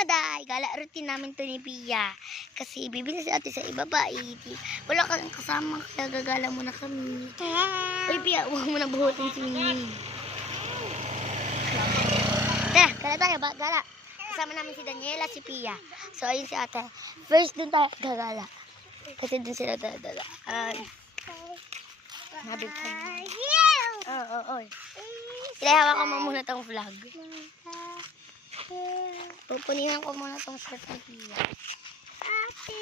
mga day, gala routine namin to ni Pia. Kasi bibili si ate sa ibaba. Wala kang kasama, kaya gagala muna kami. Uy Pia, huwag mo na buhutin si Mimi. Gala tayo ba? Gala. Kasama namin si Daniela, si Pia. So ayun si ate. First dun tayo gagala. Kasi dun sila dadala. Nabig kami. Oo. Ilahawak ko muna tong vlog. Pupunihan ko muna tong shirt ng Pia. Ate.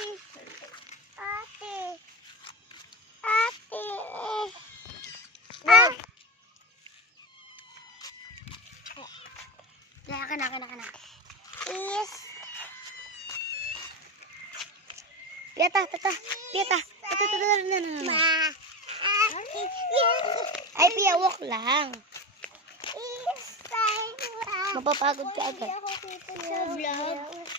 Kana. Yes. Pieta. Ay, Pia, walk lang. Mapapagod ka agad.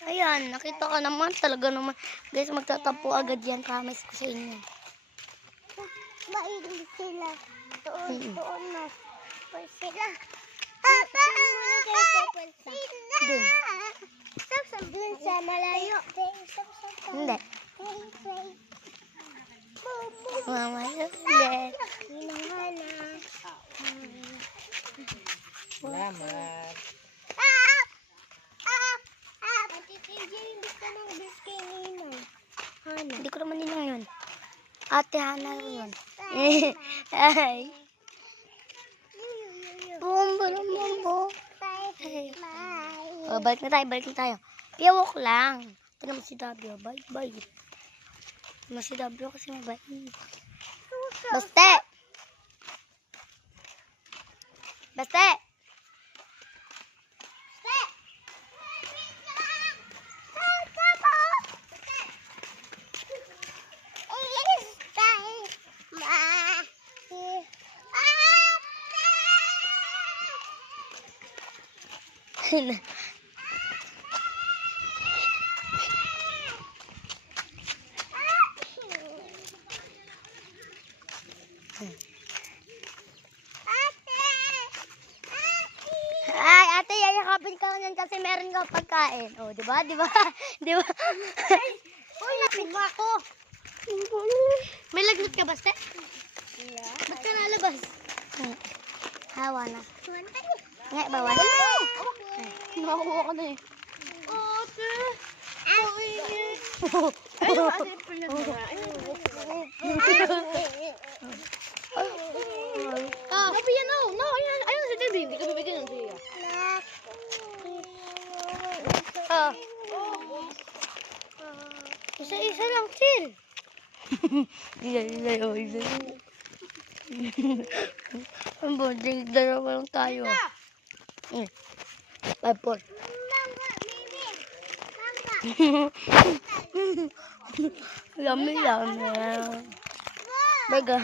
Ayan, nakita ka naman. Talaga naman. Guys, magtatapo agad yan. Promise ko sa inyo. Maigil sila. Doon na. Sila. Doon sa malayo. Hindi. Mamaya ulit. Salamat. Hindi ko naman ninang yun. Ate Hana yun. Ay. Bumbo. Balik na tayo. Pia, walk lang. Ito naman si W. Bye. Naman si W kasi mabait. Baste! Ay, ate, yayakapin ka niyan kasi meron kang pagkain. Oh, di ba? Uy, lapit mo ako. May lagnat ka ba, Ste? Ba't ka nalabas? Hawa na. Nga, bawal. Nakakuha ka na eh. Ate! Ayun, ate, pinagdara. Nabiya na. No, ayun si Debbie. Hindi ka bibigyan ng siya. Isa lang, chill. Isa. Ang boding, dalawa lang tayo. Pagpon. Yummy. Baga.